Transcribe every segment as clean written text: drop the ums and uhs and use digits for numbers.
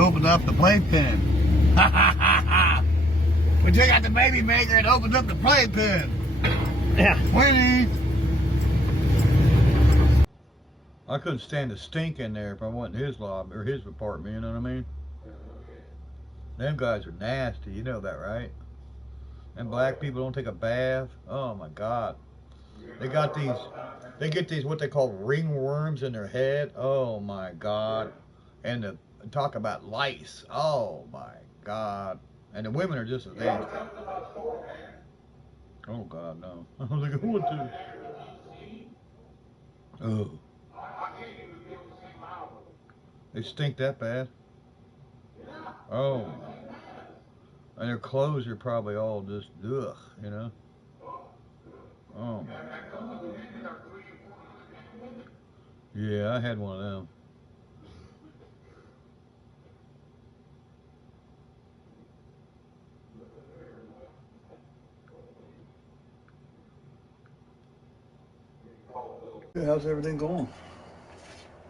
opened up the playpen. We took out the baby maker and opened up the playpen. Yeah. Winnie. I couldn't stand the stink in there if I went in his lobby or his apartment, you know what I mean? Them guys are nasty, you know that, right? And black people don't take a bath. Oh my God. They got these, they get these what they call ringworms in their head. Oh my God. And the, talk about lice. Oh my God. And the women are just as dangerous. Oh God, no. I was like, what the? Oh. They stink that bad. Oh. And their clothes are probably all just ugh, you know. Oh my God. Yeah, I had one of them. How's everything going?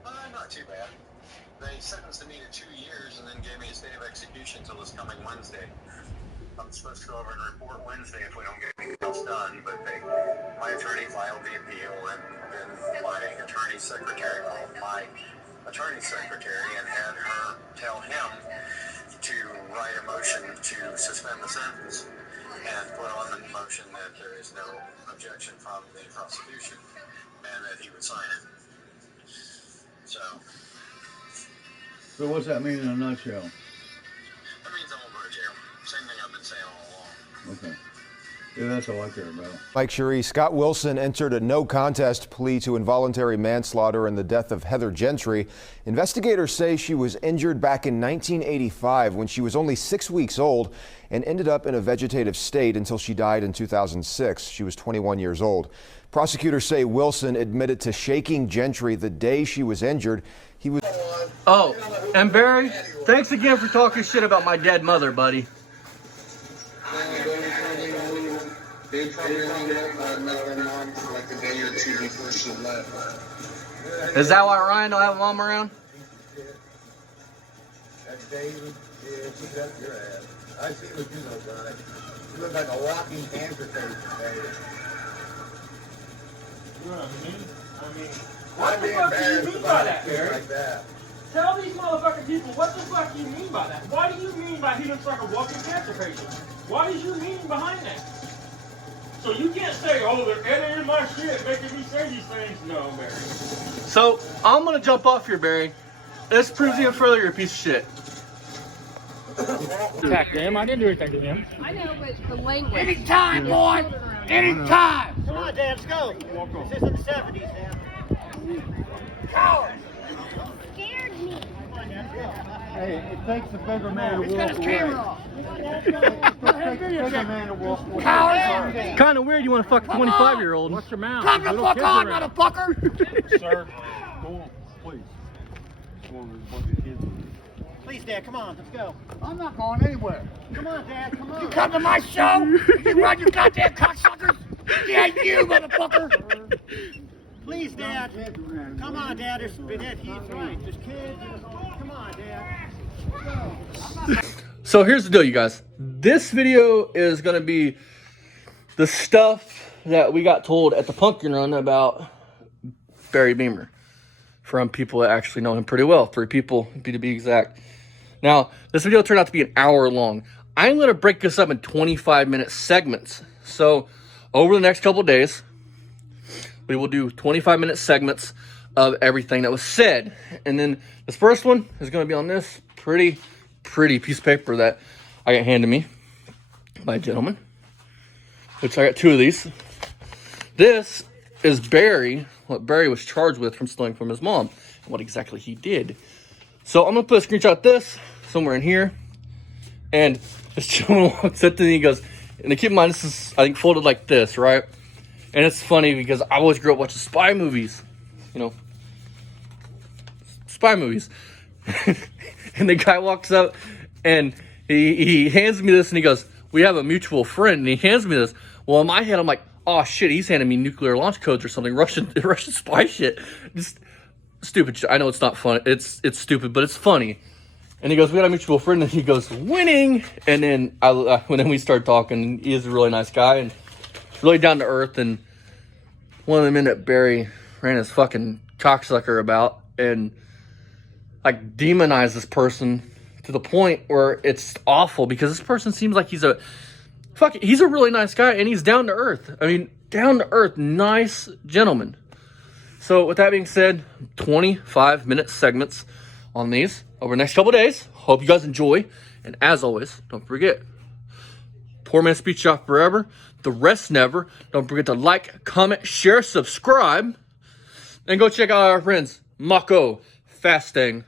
Not too bad. They sentenced me to 2 years and then gave me a state of execution until this coming Wednesday. I'm supposed to go over and report Wednesday if we don't get anything else done, but my attorney filed the appeal, and then my attorney's secretary called my attorney's secretary and had her tell him to write a motion to suspend the sentence and put on the motion that there is no objection from the prosecution and that he would sign it. So what's that mean in a nutshell? That means I won't go to jail. Same thing I've been saying all along. Okay. Yeah, that's all I care about. Mike Cherie, Scott Wilson entered a no contest plea to involuntary manslaughter in the death of Heather Gentry. Investigators say she was injured back in 1985 when she was only 6 weeks old and ended up in a vegetative state until she died in 2006. She was 21 years old. Prosecutors say Wilson admitted to shaking Gentry the day she was injured. He was. Oh, and Barry, thanks again for talking shit about my dead mother, buddy. They probably only met their mom for like a day or two before she left. Is that why Ryan don't have a mom around? That's David. Yeah, she's up your ass. I see what you look like. You look like a walking cancer patient, You know what I mean? What the fuck do you mean by that, Barry? Like that. Tell these motherfucking people, what the fuck do you mean by that? Why do you mean by he looks like a walking cancer patient? What is your meaning behind that? So you can't say, oh, they're editing my shit, making me say these things. No, Barry. So, I'm gonna jump off here, Barry. This proves even further you're a piece of shit. Attack him. I didn't do anything to him. I know, but the language. Anytime, boy! Anytime! Come on, Dad, let's go. This is in the 70s, Dad. Coward! Scared me. Hey, it takes a bigger man to He's got walk his away. camera off. It takes a bigger man to walk away. Coward! Kind of weird you want to fuck a 25-year-old. What's your mouth? Come the fuck on, motherfucker! Sir, go on, please. Go on, there's a bunch of kids. Please, Dad, come on, let's go. I'm not going anywhere. Come on, Dad, come on. You come to my show? You run your goddamn cocksuckers? Yeah, you motherfucker! Please, Dad. Come on, Dad. He's right. There's kids. Come on, Dad. So here's the deal, you guys. This video is going to be the stuff that we got told at the pumpkin run about Barry Beamer from people that actually know him pretty well. 3 people, to be exact. Now, this video turned out to be an hour long. I'm going to break this up in 25-minute segments. So over the next couple of days, we will do 25-minute segments of everything that was said. And then this first one is going to be on this pretty piece of paper that I got handed me by a gentleman, which I got 2 of these. This is Barry, what Barry was charged with from stealing from his mom, and what exactly he did. So I'm going to put a screenshot of this somewhere in here. And this gentleman walks up to me and he goes, and keep in mind, this is, I think, folded like this, right? And it's funny because I always grew up watching spy movies, you know, spy movies. And the guy walks up and he hands me this and he goes, we have a mutual friend. And he hands me this. Well, in my head, I'm like, oh shit, he's handing me nuclear launch codes or something, Russian spy shit. Just stupid shit. I know it's not fun. It's stupid, but it's funny. And he goes, we got a mutual friend. And he goes, winning. And then when we started talking, he is a really nice guy and really down to earth. And one of the men that Barry ran his fucking cocksucker about and like demonized this person to the point where it's awful because this person seems like he's a really nice guy and he's down to earth. I mean, down to earth, nice gentleman. So with that being said, 25-minute segments on these over the next couple of days. Hope you guys enjoy. And as always, don't forget, poor man's speech shop forever. The rest never. Don't forget to like, comment, share, subscribe. And go check out our friends, Mako, Fasting.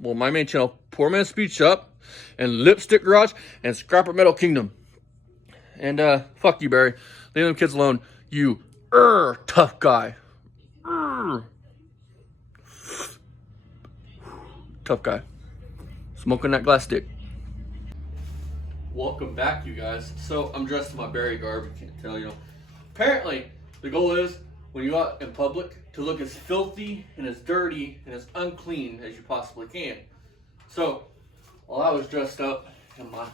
Well, my main channel, Poor Man's Speed Shop, and Lipstick Garage, and Scrapper Metal Kingdom. And fuck you, Barry. Leave them kids alone. You tough guy. Tough guy. Smoking that glass stick. Welcome back, you guys. So I'm dressed in my Barry garb. You can't tell, you know. Apparently, the goal is when you go out in public to look as filthy and as dirty and as unclean as you possibly can. So while I was dressed up in my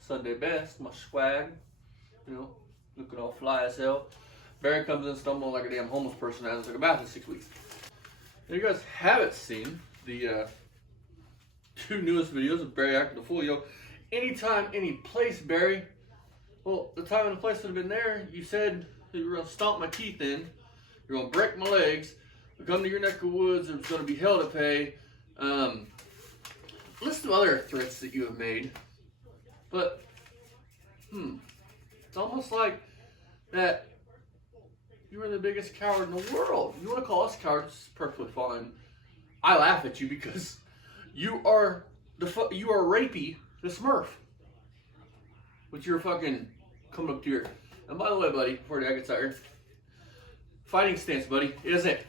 Sunday best, my swag, you know, looking all fly as hell, Barry comes in stumbling like a damn homeless person that hasn't took a bath in 6 weeks. Now, you guys haven't seen the 2 newest videos of Barry acting a fool. Yo, anytime, any place, Barry. Well, the time and the place would have been there. You said you were going to stomp my teeth in. You're going to break my legs. We come to your neck of woods. There's going to be hell to pay. List of other threats that you have made. But, it's almost like that you were the biggest coward in the world. You want to call us cowards? It's perfectly fine. I laugh at you because you are rapey the Smurf. With your fucking coming up to your... And by the way, buddy, before the guy gets out here, fighting stance, buddy, is it?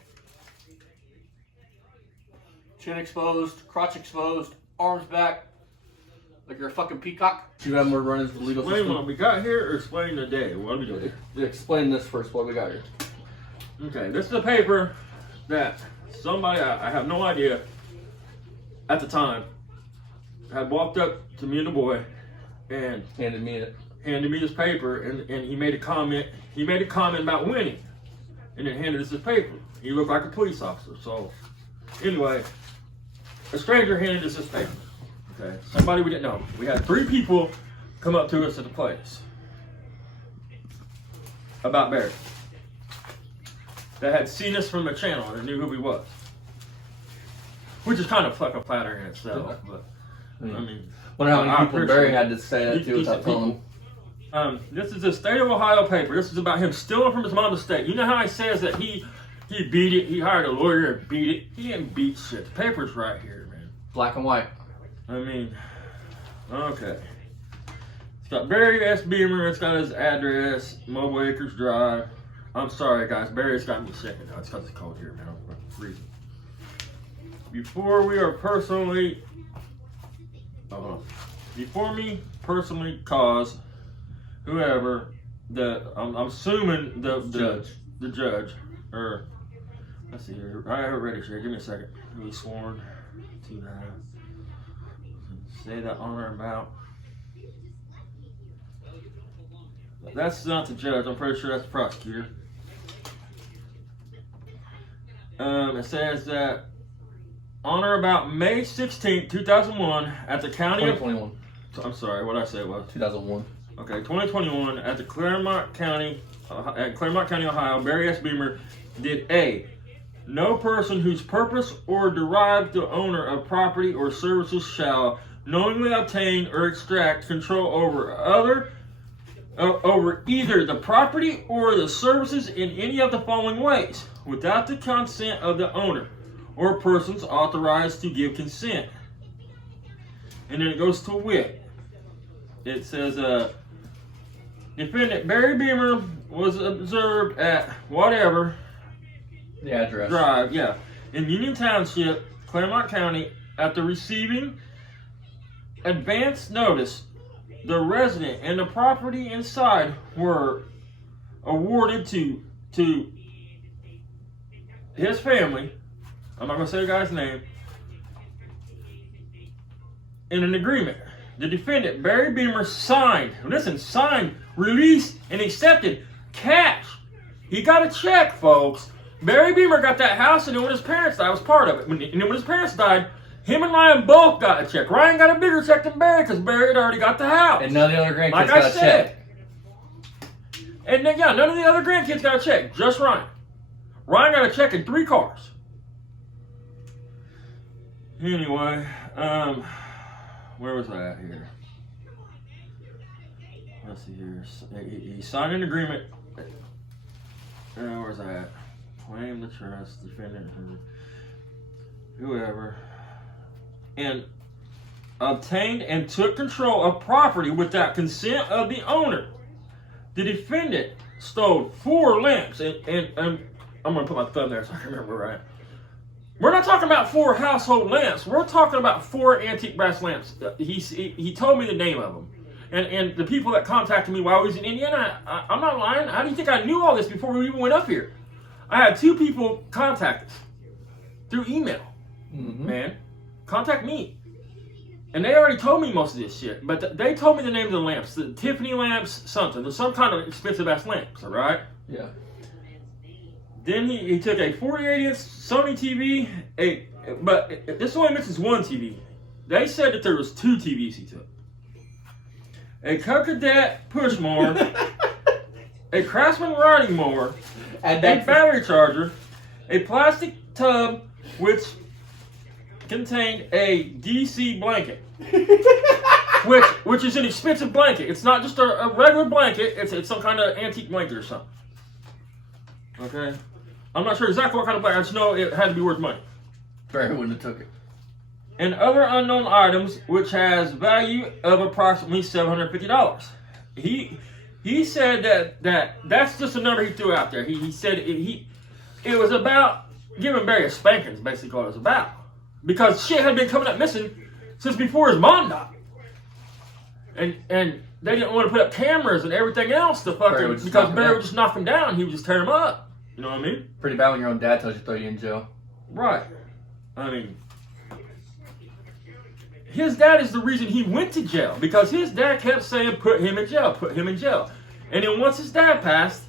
Chin exposed, crotch exposed, arms back, like you're a fucking peacock. You have more run-ins with the legal system. Explain what we got here, or explain the day? What are we doing? Explain this first, what we got here. Okay, this is a paper that somebody, I have no idea, at the time, had walked up to me and the boy and handed me this paper, and he made a comment. He made a comment about winning, and then handed us this paper. He looked like a police officer. So, anyway, a stranger handed us this paper. Okay, somebody we didn't know. We had 3 people come up to us at the place about Barry that had seen us from the channel and knew who he was, which is kind of fucking flattering in itself. But I mean, wonder how many people Barry had to say that to without telling him. This is a State of Ohio paper. This is about him stealing from his mom's estate. You know how he says that he beat it? He hired a lawyer and beat it. He didn't beat shit. The paper's right here, man. Black and white. I mean, okay. It's got Barry S. Beamer. It's got his address, Mobile Acres Drive. I'm sorry, guys. Barry's got me sick now. It's because it's cold here, man. I'm freezing. Before me personally cause whoever I'm assuming the judge, or let's see here. I have it ready here. Give me a second. Be sworn to say that on or about. That's not the judge. I'm pretty sure that's the prosecutor. It says that on or about May 16, 2001, at the county 2021. I'm sorry, what did I say it was? 2001. Okay, 2021 at the Claremont County, Ohio, Barry S. Beamer did A. No person whose purpose or derived the owner of property or services shall knowingly obtain or extract control over either the property or the services in any of the following ways, without the consent of the owner or persons authorized to give consent. And then it goes to wit. It says, defendant Barry Beamer was observed at whatever the address drive, in Union Township, Claremont County, after receiving advance notice. The resident and the property inside were awarded to his family. I'm not going to say the guy's name. in an agreement. The defendant, Barry Beamer, signed, released, and accepted cash. He got a check, folks. Barry Beamer got that house, and then when his parents died, I was part of it. And then when his parents died, him and Ryan both got a check. Ryan got a bigger check than Barry because Barry had already got the house. And none of the other grandkids got a check. And then, yeah, none of the other grandkids got a check. Just Ryan. Ryan got a check in 3 cars. Anyway, where was I at here? Let's see here. He signed an agreement. Where's I at? Claim the trust, defendant, whoever. And obtained and took control of property without consent of the owner. The defendant stole 4 lamps, and I'm going to put my thumb there so I can remember right. We're not talking about 4 household lamps. We're talking about 4 antique brass lamps. He told me the name of them. And the people that contacted me while I was in Indiana, I'm not lying. How do you think I knew all this before we even went up here? I had 2 people contact us through email. Man, contact me. And they already told me most of this shit. But they told me the name of the lamps. The Tiffany lamps, something. There's some kind of expensive-ass lamps, all right? Yeah. Then he took a 48-inch Sony TV, but this only mentions 1 TV. They said that there was 2 TVs he took. A Cadet push mower, a Craftsman riding mower, a battery charger, a plastic tub which contained a DC blanket, which is an expensive blanket. It's not just a regular blanket. It's some kind of antique blanket or something. Okay. I'm not sure exactly what kind of blanket. I just know it had to be worth money. Barry wouldn't have took it. And other unknown items, which has value of approximately $750. He said that's just a number he threw out there. He said it was about giving Barry a spanking, is basically what it was about. Because shit had been coming up missing since before his mom died. And they didn't want to put up cameras and everything else to fucking, because Barry would just knock him down. He would just tear him up. You know what I mean? Pretty bad when your own dad tells you to throw you in jail. Right. I mean, his dad is the reason he went to jail, because his dad kept saying, put him in jail, put him in jail. And then once his dad passed,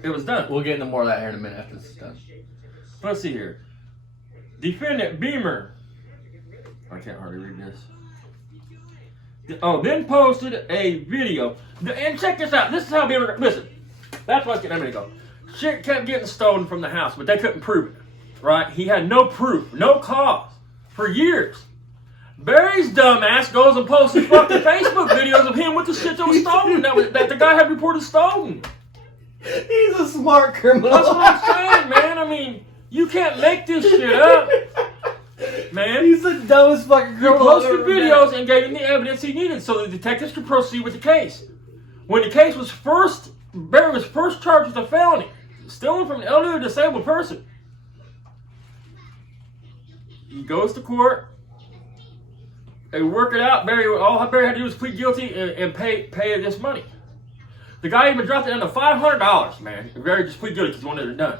it was done. We'll get into more of that here in a minute after this is done. Let's see here. Defendant Beamer. I can't hardly read this. Oh, then posted a video. And check this out. This is how Beamer... Listen. That's what's getting a minute ago. Shit kept getting stolen from the house, but they couldn't prove it. Right? He had no proof. No cause. For years. Barry's dumbass goes and posts fucking Facebook videos of him with the shit that was stolen. That the guy had reported stolen. He's a smart criminal. That's what I'm saying, man. I mean, you can't make this shit up. Man. He's the dumbest fucking criminal. He posted videos and gave him the evidence he needed so the detectives could proceed with the case. When the case was Barry was first charged with a felony, stealing from an elderly or disabled person. He goes to court. They work it out. All Barry had to do was plead guilty and pay this money. The guy even dropped it down to $500, man. Barry just plead guilty because he wanted it done.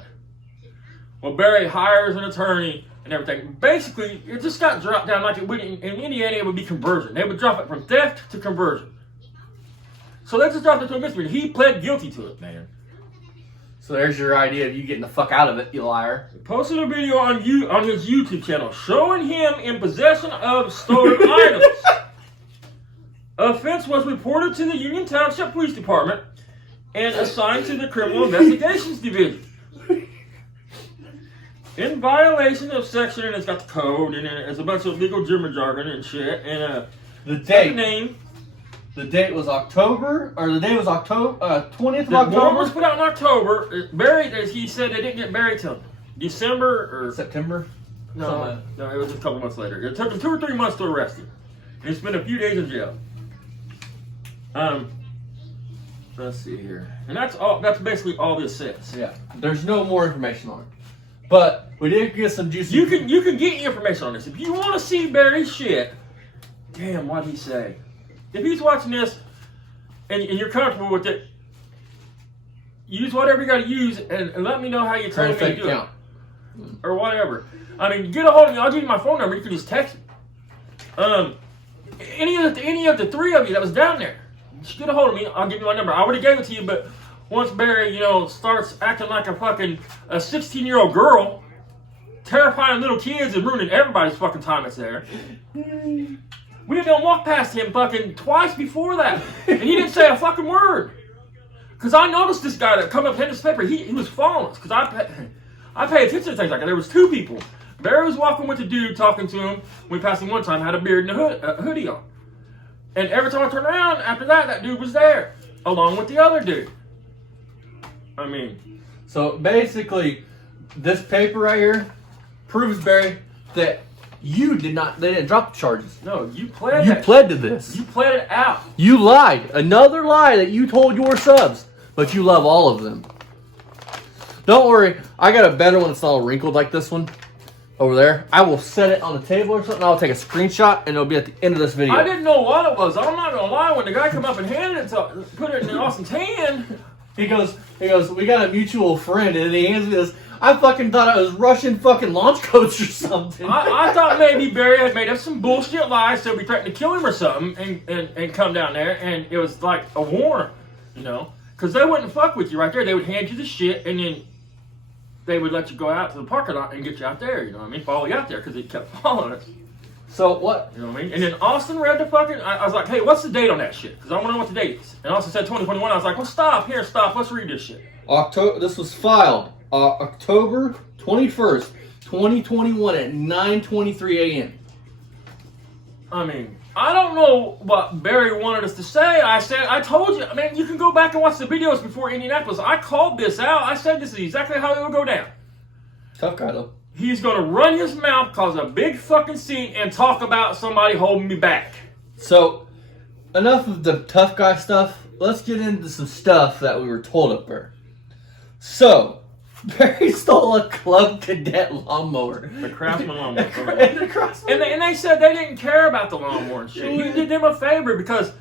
Well, Barry hires an attorney and everything. Basically, it just got dropped down like it would in Indiana. It would be conversion. They would drop it from theft to conversion. So they just dropped it to a misdemeanor. He pled guilty to it, man. So there's your idea of you getting the fuck out of it, you liar. He posted a video on his YouTube channel showing him in possession of stolen items. Offense was reported to the Union Township Police Department and assigned to the Criminal Investigations Division. In violation of section, and it's got the code, and it's a bunch of legal German jargon and shit, and the date. Name. The date was October, or the day was October, 20th of The October. warrant was put out in October. Barry, as he said, they didn't get buried till December or September. No, it was just a couple months later. It took him 2 or 3 months to arrest him, and he spent a few days in jail. Let's see here, and that's all. That's basically all this says. Yeah, there's no more information on it, but we did get some juicy. You can get information on this if you want to see Barry's shit. Damn, what'd he say? If he's watching this and you're comfortable with it, use whatever you got to use and let me know how you tell me to do it. Or whatever. I mean, get a hold of me. I'll give you my phone number. You can just text me. Any of the three of you that was down there, just get a hold of me. I'll give you my number. I already gave it to you, but once Barry, starts acting like a 16-year-old girl, terrifying little kids and ruining everybody's fucking time that's there. We didn't even walk past him fucking twice before that, and he didn't say a fucking word. Cause I noticed this guy that come up in his paper. He was following us. Cause I pay attention to things like that. There was two people. Barry was walking with the dude, talking to him. We passed him one time, had a beard and a hoodie on. And every time I turned around after that dude was there, along with the other dude. I mean, so basically, this paper right here proves, Barry, that they didn't drop the charges. no, you pled. You pled to this. You pled it out. You lied. Another lie that you told your subs, but you love all of them. Don't worry, I got a better one that's not all wrinkled like this one over there. I will set it on the table or something. I'll take a screenshot and it'll be at the end of this video. I didn't know what it was. I'm not gonna lie. When the guy come up and handed it to, put it in Austin's hand. He goes, we got a mutual friend, and he hands me this. I fucking thought it was Russian fucking launch codes or something. I thought maybe Barry had made up some bullshit lies, so we threatened to kill him or something, and come down there, and it was like a warrant, because they wouldn't fuck with you right there. They would hand you the shit, and then they would let you go out to the parking lot and get you out there. You know what I mean? Follow you out there because they kept following us. So what? You know what I mean? And then Austin read the fucking. I was like, hey, what's the date on that shit? Because I want to know what the date is. And Austin said 2021. I was like, well, stop. Let's read this shit. This was filed October 21st, 2021 at 9:23 a.m. I mean, I don't know what Barry wanted us to say. I told you, man, you can go back and watch the videos before Indianapolis. I called this out. I said this is exactly how it will go down. Tough guy, though. He's going to run his mouth, cause a big fucking scene, and talk about somebody holding me back. So, enough of the tough guy stuff. Let's get into some stuff that we were told up there. So, Barry stole a Club Cadet lawnmower. The Craftsman lawnmower. And they said they didn't care about the lawnmower and shit. He did them a favor because,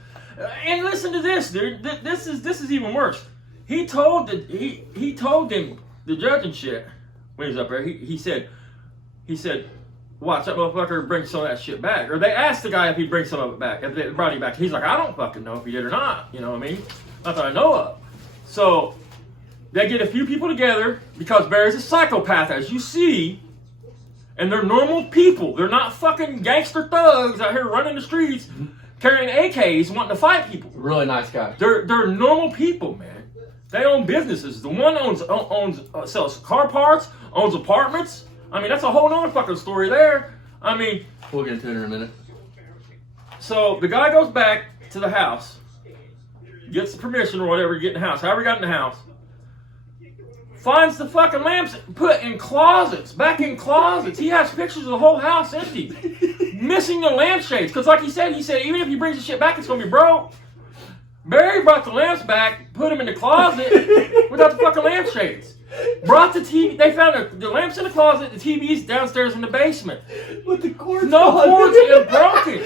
and listen to this, dude. This is even worse. He told them, the judge and shit, when he was up there, he said, watch that motherfucker bring some of that shit back. Or they asked the guy if he'd bring some of it back, if they brought him back. He's like, I don't fucking know if he did or not. You know what I mean? Not that I know of. So they get a few people together because Barry's a psychopath, as you see, and they're normal people. They're not fucking gangster thugs out here running the streets carrying AKs wanting to fight people. Really nice guy. They're normal people, man. They own businesses. The one sells car parts, owns apartments. I mean, that's a whole nother fucking story there. I mean, we'll get into it in a minute. So the guy goes back to the house, gets the permission or whatever to get in the house, however he got in the house, finds the fucking lamps put in closets, back in closets. He has pictures of the whole house empty, missing the lampshades. Because like he said, even if he brings the shit back, it's going to be broke. Barry brought the lamps back, put them in the closet without the fucking lampshades. Brought the TV. They found the lamps in the closet. The TV's downstairs in the basement. With the cords. No cords, it broken.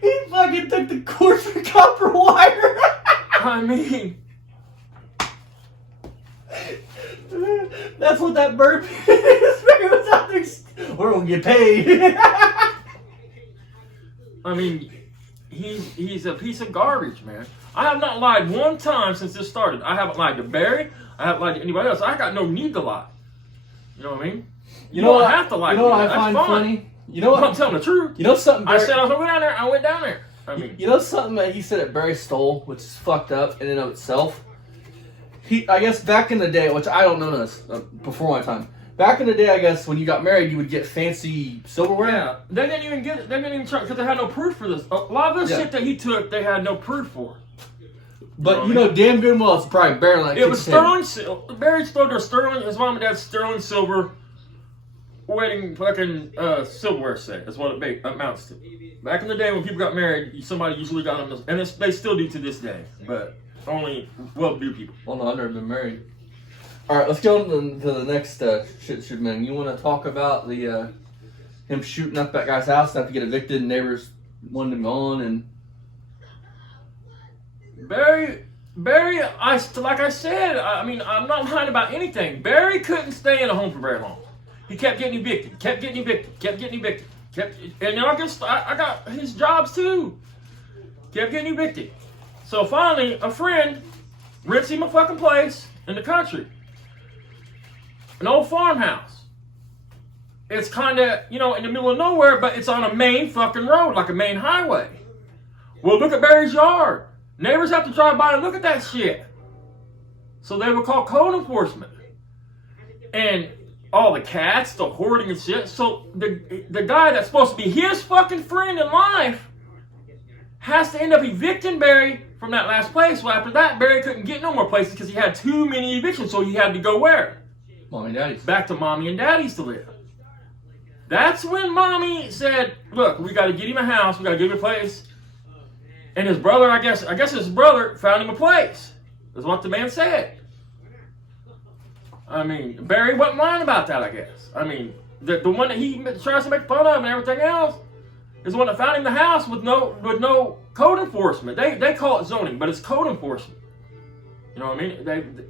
He fucking took the cords for copper wire. I mean, that's what that burp is. Was out there. We're gonna get paid. I mean, he's a piece of garbage, man. I have not lied one time since this started. I haven't lied to Barry. I haven't lied to anybody else. I got no need to lie. You know what I mean? You don't have to lie. You know what I find funny? You know what? I'm telling the truth. You know something? I said I was going to go down there. I went down there. I mean, you know something that he said that Barry stole, which is fucked up in and of itself. I guess back in the day, which I don't know this before my time. Back in the day, I guess when you got married, you would get fancy silverware. Yeah, they didn't even get it. They didn't even try because they had no proof for this. A lot of this shit that he took, they had no proof for. But you know damn good well it's probably Barry like. It was sterling. Barry stole their sterling. His mom and dad's sterling silver wedding fucking silverware set. That's what it amounts to. Back in the day when people got married, somebody usually got them, and they still do to this day, but only well-to-do people. Well, no, I've never been married. All right, let's go to the next shit, man. You want to talk about the him shooting up that guy's house, not to get evicted, and neighbors wanted him gone, and Barry, like I said, I mean, I'm not lying about anything. Barry couldn't stay in a home for very long. He kept getting evicted, kept getting evicted. And I guess I got his jobs too. Kept getting evicted. So finally, a friend rents him a fucking place in the country. An old farmhouse. It's kind of, in the middle of nowhere, but it's on a main fucking road, like a main highway. Well, look at Barry's yard. Neighbors have to drive by and look at that shit. So they would call code enforcement. And all the cats, the hoarding and shit. So the guy that's supposed to be his fucking friend in life has to end up evicting Barry from that last place. Well, after that, Barry couldn't get no more places because he had too many evictions. So he had to go where? Mommy and daddy's. Back to mommy and daddy's to live. That's when mommy said, look, we got to get him a house. We got to give him a place. And his brother, I guess his brother found him a place. That's what the man said. I mean, Barry wasn't lying about that, I guess. I mean, the one that he tries to make fun of and everything else is the one that found him the house with no code enforcement. They call it zoning, but it's code enforcement. You know what I mean?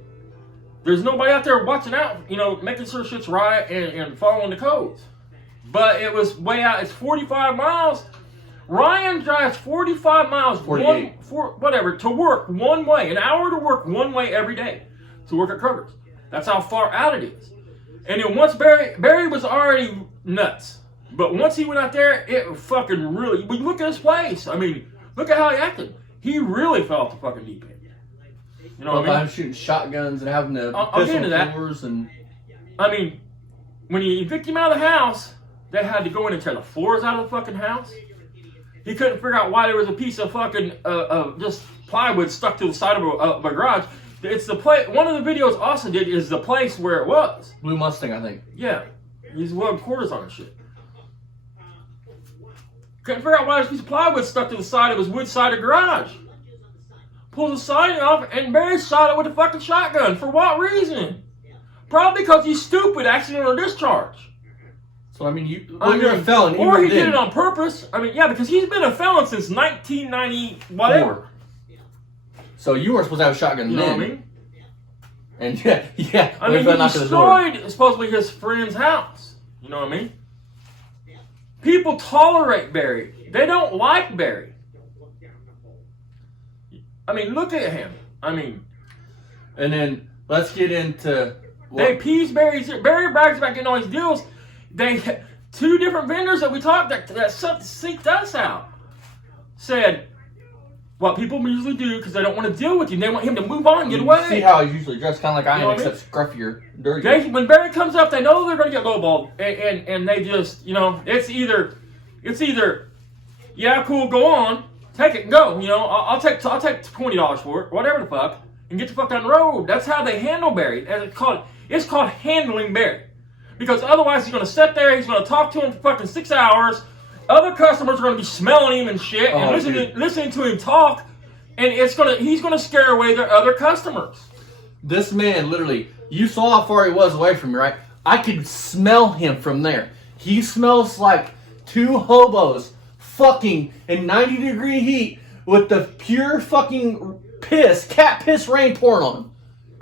There's nobody out there watching out, making sure shit's right and following the codes. But it was way out. It's 45 miles. Ryan drives 45 miles, 48. To work one way, an hour to work one way every day to work at Kroger's. That's how far out it is. And then once Barry was already nuts. But once he went out there, it fucking really, when you look at his place, I mean, look at how he acted. He really fell off the fucking deep end. You know what I mean? Shooting shotguns and having to I'll get into that. I mean, when you evict him out of the house, they had to go in and tear the floors out of the fucking house. He couldn't figure out why there was a piece of fucking just plywood stuck to the side of a garage. It's the place. One of the videos Austin did is the place where it was. Blue Mustang, I think. Yeah, he's welding quarters on and shit. Couldn't figure out why there's a piece of plywood stuck to the side of his wood-sided garage. Pulls the siding off, and Barry shot it with a fucking shotgun. For what reason? Probably because he's stupid, accidental discharge. So, I mean, you're a felon. Or he did it on purpose. I mean, yeah, because he's been a felon since 1990, whatever. So you weren't supposed to have a shotgun then. You know what I mean? And yeah. I mean, he destroyed, supposedly, his friend's house. You know what I mean? People tolerate Barry. They don't like Barry. I mean, look at him. I mean. And then, let's get into... They appease Barry. Barry brags about getting all these deals. They, two different vendors that we talked that seeked us out said what people usually do because they don't want to deal with you. They want him to move on and get away. See how he's usually dressed, kind of like I am, except scruffier, dirty. When Barry comes up, they know they're going to get lowballed, and they just, it's either, yeah, cool, go on, take it, and go. I'll take $20 for it, whatever the fuck, and get the fuck down the road. That's how they handle Barry. It's called handling Barry. Because otherwise he's going to sit there, he's going to talk to him for fucking 6 hours. Other customers are going to be smelling him and shit and listening to him talk. And he's going to scare away their other customers. This man, literally, you saw how far he was away from me, right? I could smell him from there. He smells like two hobos fucking in 90-degree heat with the pure fucking cat piss rain pouring on him.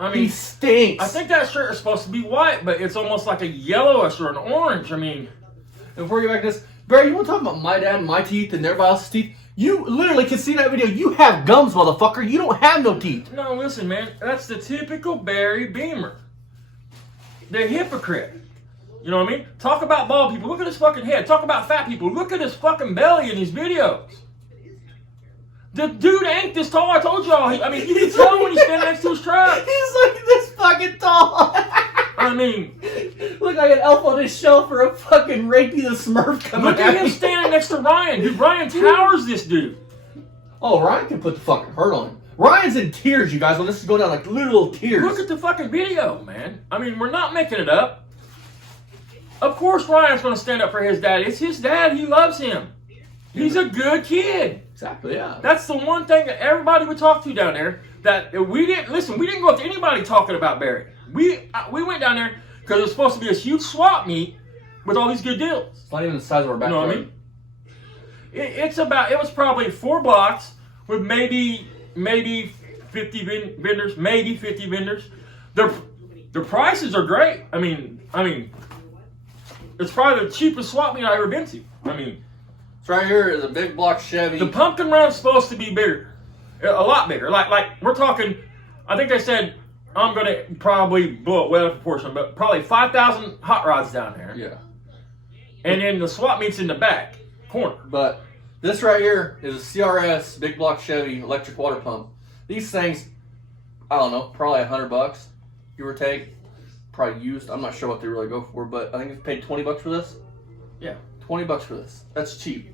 I mean, he stinks. I think that shirt is supposed to be white, but it's almost like a yellowish or an orange. I mean, and before we get back to this, Barry, you want to talk about my dad and my teeth and everybody else's teeth? You literally can see that video. You have gums, motherfucker. You don't have no teeth. No, listen, man. That's the typical Barry Beamer. The hypocrite. You know what I mean? Talk about bald people. Look at his fucking head. Talk about fat people. Look at his fucking belly in these videos. The dude ain't this tall. I told y'all. I mean, you can tell when he's standing next to his truck. He's like this fucking tall. I mean, look like an elf on his shelf for a fucking Rapey the Smurf coming look at him standing next to Ryan. Dude, Ryan towers this dude. Oh, Ryan can put the fucking hurt on him. Ryan's in tears, you guys, when this is going down, like literal tears. Look at the fucking video, man. I mean, we're not making it up. Of course Ryan's going to stand up for his dad. It's his dad. He loves him. He's a good kid. Exactly, yeah. That's the one thing that everybody would talk to down there. That we didn't go up to anybody talking about Barry. We went down there because it was supposed to be a huge swap meet with all these good deals. It's not even the size of our backyard. You know what I mean? It was probably 4 blocks with maybe 50 vendors, maybe 50 vendors. The prices are great. I mean, It's probably the cheapest swap meet I've ever been to. I mean, So right here is a big block Chevy. the pumpkin run's supposed to be bigger, a lot bigger. Like we're talking. I think they said I'm gonna probably blow it way out of proportion, but probably 5,000 hot rods down there. Yeah. And then the swap meet's in the back corner. But this right here is a CRS big block Chevy electric water pump. These things, I don't know, probably $100, give or take. Probably used. I'm not sure what they really go for, but I think we paid $20 for this. Yeah. $20 for this. That's cheap.